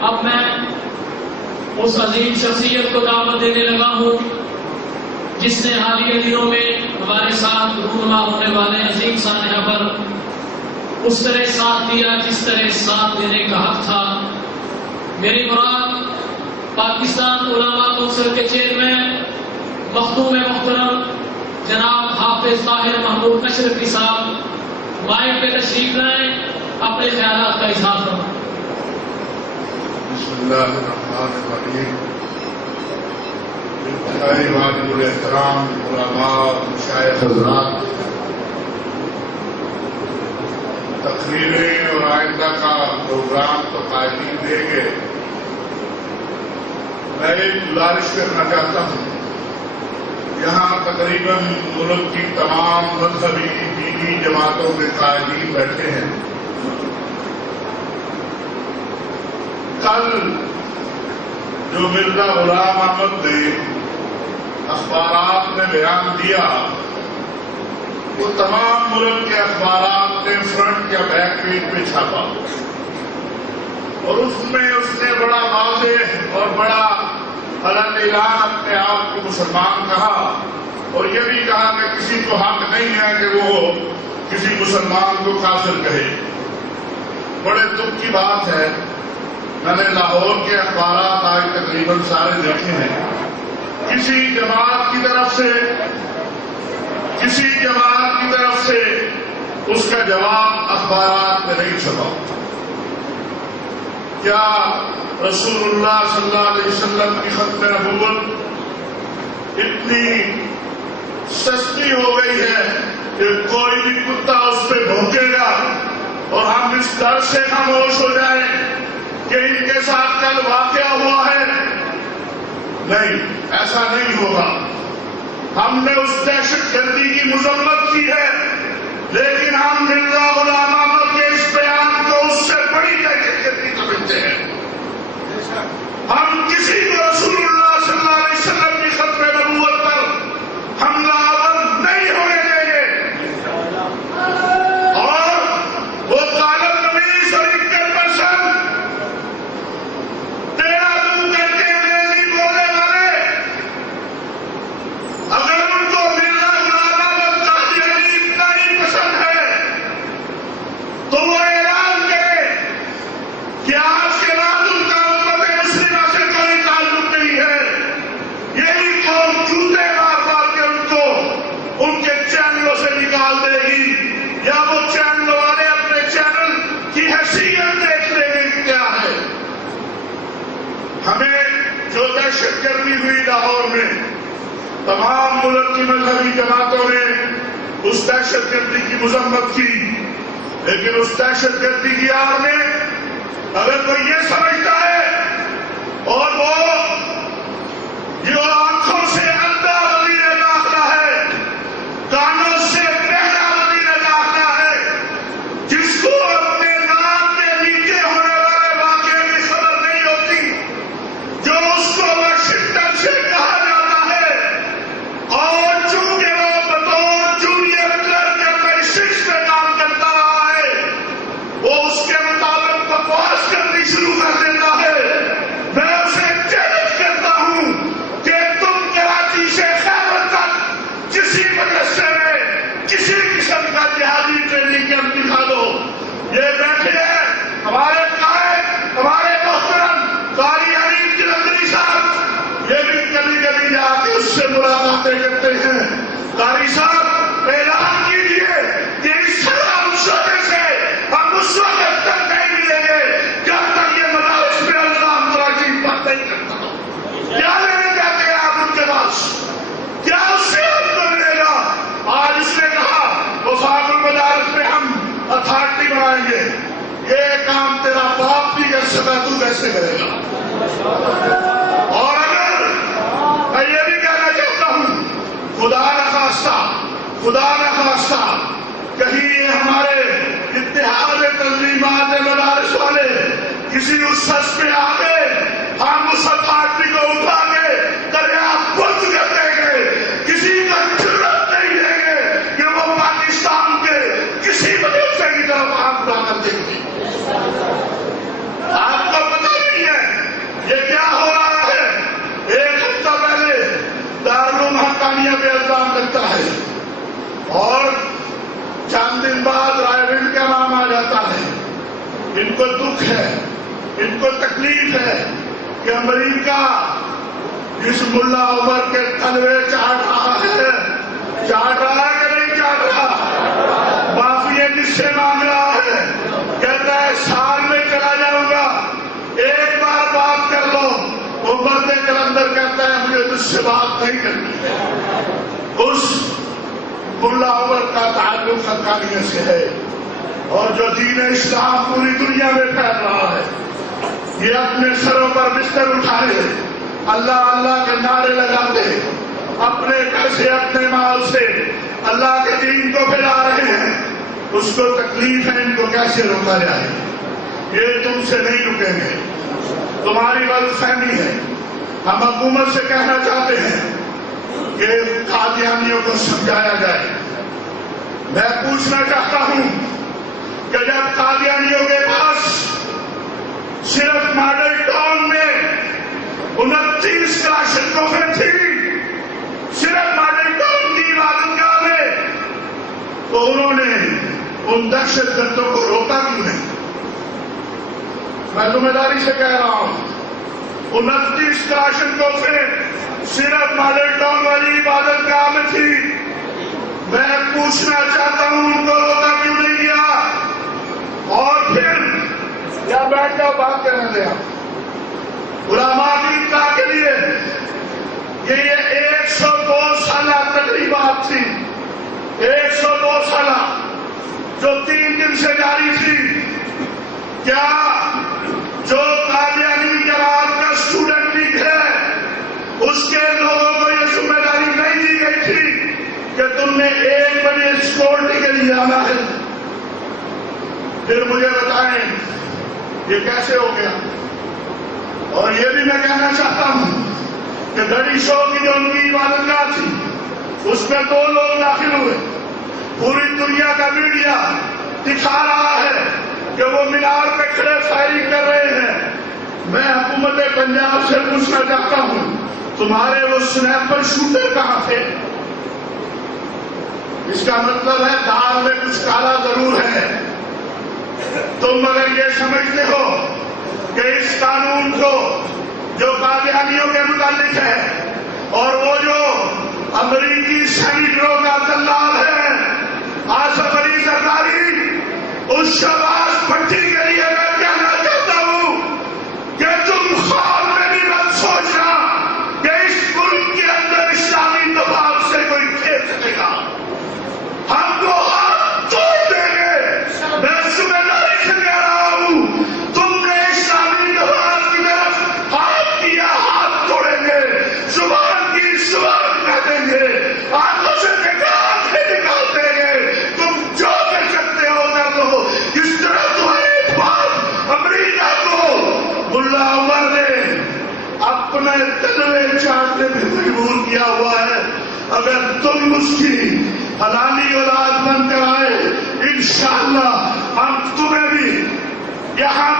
اب میں اس عظیم شخصیت کو دعوت دینے لگا ہوں جس نے حالیہ دنوں میں ہمارے ساتھ رونما ہونے والے عظیم سانحہ پر اس طرح ساتھ دیا جس طرح ساتھ دینے کا حق تھا۔ میری مراد پاکستان علماء کونسل کے چیئرمین مخدوم محترم جناب حافظ طاہر محمود اشرفی صاحب مائک پہ تشریف لائیں، اپنے خیالات کا اظہار کریں۔ بسم اللہ الرحمن الرحیم۔ انتہائی واجب الاحترام علماء مشائخ حضرات، تقریریں اور آئندہ کا پروگرام تو قائمین دیں گے، میں ایک گزارش کرنا چاہتا ہوں۔ یہاں تقریباً ملک کی تمام مذہبی دینی جماعتوں کے قائدین بیٹھے ہیں۔ کل جو مرزا غلام احمد نے اخبارات میں بیان دیا وہ تمام ملک کے اخبارات نے فرنٹ یا بیک پیج پہ چھاپا، اور اس میں اس نے بڑا واضح اور بڑا اعلان اپنے آپ کو مسلمان کہا، اور یہ بھی کہا کہ کسی کو حق نہیں ہے کہ وہ کسی مسلمان کو کافر کہے۔ بڑے دکھ کی بات ہے، میں نے لاہور کے اخبارات آج تقریباً سارے دیکھے ہیں، کسی جماعت کی طرف سے اس کا جواب اخبارات میں نہیں چھپا۔ کیا رسول اللہ صلی اللہ علیہ وسلم کی ختم نبوت اتنی سستی ہو گئی ہے کہ کوئی بھی کتا اس پہ بھونکے گا اور ہم اس ڈر سے خاموش ہو جائیں کہ ان کے ساتھ کل واقعہ ہوا ہے؟ نہیں، ایسا نہیں ہوگا۔ ہم نے اس دہشت گردی کی مذمت کی ہے، لیکن ہم مرزا غلام احمد کے اس بیان کو اس سے بڑی دہشت گردی سمجھتے ہیں۔ ہم کسی کو رسول اللہ صلی اللہ علیہ وسلم کی ختم نبوت پر حملہ آور نہیں ہونے دیں گے، اور وہ کالم نویس اور انکر پسند تیرا دن کر کے انگریزی بولنے والے اگر ان کو مرزا غلام احمد قادیانی اتنا ہی پسند ہے تو وہ اعلان کرے کہ آج کے بعد ان کا امت مسلمہ سے کوئی تعلق نہیں ہے۔ یہی قوم جوتے مار مار کے ان کو ان کے چینلوں سے نکال دے گی، یا وہ چینل والے اپنے چینل کی حیثیت دیکھ لیں گے کیا ہے۔ ہمیں جو دہشت گردی ہوئی لاہور میں، تمام ملک کی مذہبی جماعتوں نے اس دہشت گردی کی مذمت کی، لیکن اس دہشت گردی کی آڑ میں اگر کوئی یہ سمجھتا ہے اور وہ جو آنکھوں سے اندھا وزیر داخلہ ہے، کانوں سے بہرا وزیر داخلہ ہے، جس کو اپنے نام کے نیچے ہونے والے واقعے کی خبر نہیں ہوتی، جو اس کو واشنگٹن سے کہا جاتا ہے، اور چونکہ وہ بطور جونیئر کلرک اپنے شخص میں کام کرتا رہا ہے، وہ اس کے مطابق بکواس کرنی شروع کر دیتا ہے۔ میں اسے چیلنج کرتا ہوں کہ تم کراچی سے خیبر تک کسی مدرسے میں کسی قسم کا جہادی ٹریننگ کیمپ دکھا دو۔ یہ بیٹھے ہیں ہمارے قائد، ہمارے محترم قاری حنیف جلندری صاحب، یہ بھی کبھی کبھی جا کے اس سے ملاقاتیں کرتے ہیں۔ قاری صاحب اعلان کیجیے کہ اس سلام شعبے سے ہم اس وقت تک نہیں ملیں گے جب تک یہ مدارس میں الزام تراشی بات نہیں کرتا۔ کیا لینے جاتے ہیں آپ ان کے پاس؟ کیا اس سے آپ کو ملے گا؟ آج اس نے کہا وفاق المدارس میں ہم اتھارٹی بنائیں گے۔ یہ کام تیرا باپ بھی کر سکتا، تو کیسے کرے گا؟ اور اگر میں یہ بھی کہنا چاہتا ہوں، خدا نہ خواستہ کہیں یہ ہمارے اتحاد تنظیمات مدارس والے کسی اس سچ پہ آ گئے، ہم اس اتھارٹی کو اٹھا کے دریا بند کر دیں گے۔ کسی کا جرات نہیں دیں گے کہ وہ پاکستان کے کسی مدرسے کی طرف ہاتھ اٹھا کر دیں گے۔ آپ کو پتہ نہیں ہے کو دکھ ہے، ان کو تکلیف ہے کہ امریکہ جس ملا عمر کے تلوے چاٹ رہا ہے کہ نہیں چاٹ رہا؟ معافی کس سے مانگ رہا ہے؟ کہتا ہے سال میں چلا جاؤں گا، ایک بار بات کر لو۔ وہ مرد کلندر کہتا ہے مجھے تجھ سے بات نہیں کرنی۔ اس ملا عمر کا تعلق حقانیت سے ہے، اور جو دین اسلام پوری دنیا میں پھیل رہا ہے، یہ اپنے سروں پر بستر اٹھائے اللہ اللہ کے نعرے لگاتے اپنے گھر سے اپنے مال سے اللہ کے دین کو پھیلا رہے ہیں، اس کو تکلیف ہے، ان کو کیسے روکا جائے؟ یہ تم سے نہیں رکیں گے، تمہاری غلط فہمی ہے۔ ہم حکومت سے کہنا چاہتے ہیں کہ قادیانیوں کو سمجھایا جائے۔ میں پوچھنا چاہتا ہوں کہ جب قادیانیوں کے پاس صرف ماڈل ٹاؤن میں 29 کلاشنکوفیں تھی، صرف ماڈل ٹاؤن کی عبادتگاہ میں، تو انہوں نے ان دہشت گردوں کو روکا کیوں نہیں؟ میں ذمہ داری سے کہہ رہا ہوں 29 کلاشنکوفیں صرف ماڈل ٹاؤن والی عبادتگاہ میں تھی۔ میں پوچھنا چاہتا ہوں ان کو روکا کیوں نہیں کیا؟ اور پھر یا بیٹھ جاؤ بات کرنے دیا علماء کی اطلاع کے لیے یہ 102 سالہ تقریبات تھی، 102 سالہ جو 3 دن سے جاری تھی۔ کیا جو قادیانی جماعت کا اسٹوڈنٹ بھی ہے اس کے لوگوں کو یہ ذمہ داری نہیں دی گئی تھی کہ تم نے 1 بجے سیکورٹی کے لیے آنا ہے؟ پھر مجھے بتائیں یہ کیسے ہو گیا؟ اور یہ بھی میں کہنا چاہتا ہوں کہ گڑی شو کی جو ان کی عبادتگاہ تھی اس میں 2 لوگ داخل ہوئے، پوری دنیا کا میڈیا دکھا رہا ہے کہ وہ مینار پہ کھڑے فائرنگ کر رہے ہیں۔ میں حکومت پنجاب سے پوچھنا چاہتا ہوں تمہارے وہ سنیپر شوٹر کہاں تھے؟ اس کا مطلب ہے دال میں کچھ کالا ضرور ہے۔ تم اگر یہ سمجھتے ہو کہ اس قانون کو جو قادیانیوں کے متعلق ہے اور وہ جو امریکی سینیٹروں کا دلال ہے آصف علی زرداری، اس شہباز بھٹی کے لیے میں کہنا چاہتا ہوں کہ تم خواب میں بھی مت سوچنا کہ اس ملک کے اندر اسلامی دباؤ سے کوئی کھیل سکے گا۔ ہم کو ہاتھ توڑ دیں گے۔ میں ذمہ داری سے کہہ رہا ہوں تم نے اسلامی دباؤ کی طرف ہاتھ کیا، ہاتھ توڑیں گے، زبان کی زبان کہہ دیں گے، آنکھوں سے نکال دیں گے۔ تم جو کر سکتے ہو کر لو۔ جس طرح تمہارے بعد امریکہ کو ملا عمر نے اپنے تلوے چاٹنے پہ مجبور کیا ہوا ہے، اگر تم اس کی حلالی اولاد بن کر آئے انشاءاللہ ہم تمہیں بھی یہاں